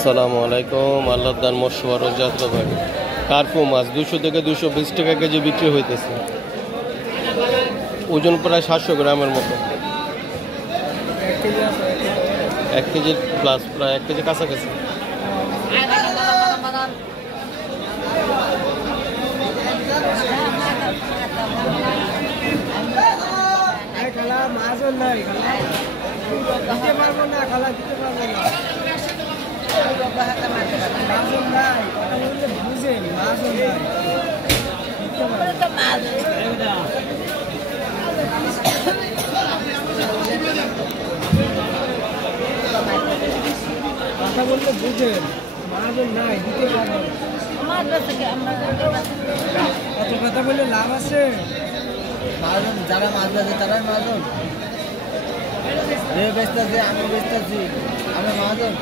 আসসালামু আলাইকুম। আল্লাহ দান মশওয়ার যাত্রা ভাই কার্পু মাছ 200 থেকে 220 টাকা কেজি বিক্রি হইতেছে। ওজন প্রায় 700 গ্রামের মতো। 1 কেজি প্লাস, প্রায় 1 কেজি কাছাকাছি। কথা বললে বুঝেন, মাজন নাই দিতে পারবেন। কত কথা বললে লাভ আছে? মাজন যারা মাছ বেচে তারাই মাজন। বেচতেছি, আমি বেচতেছি, আমরা মাজন।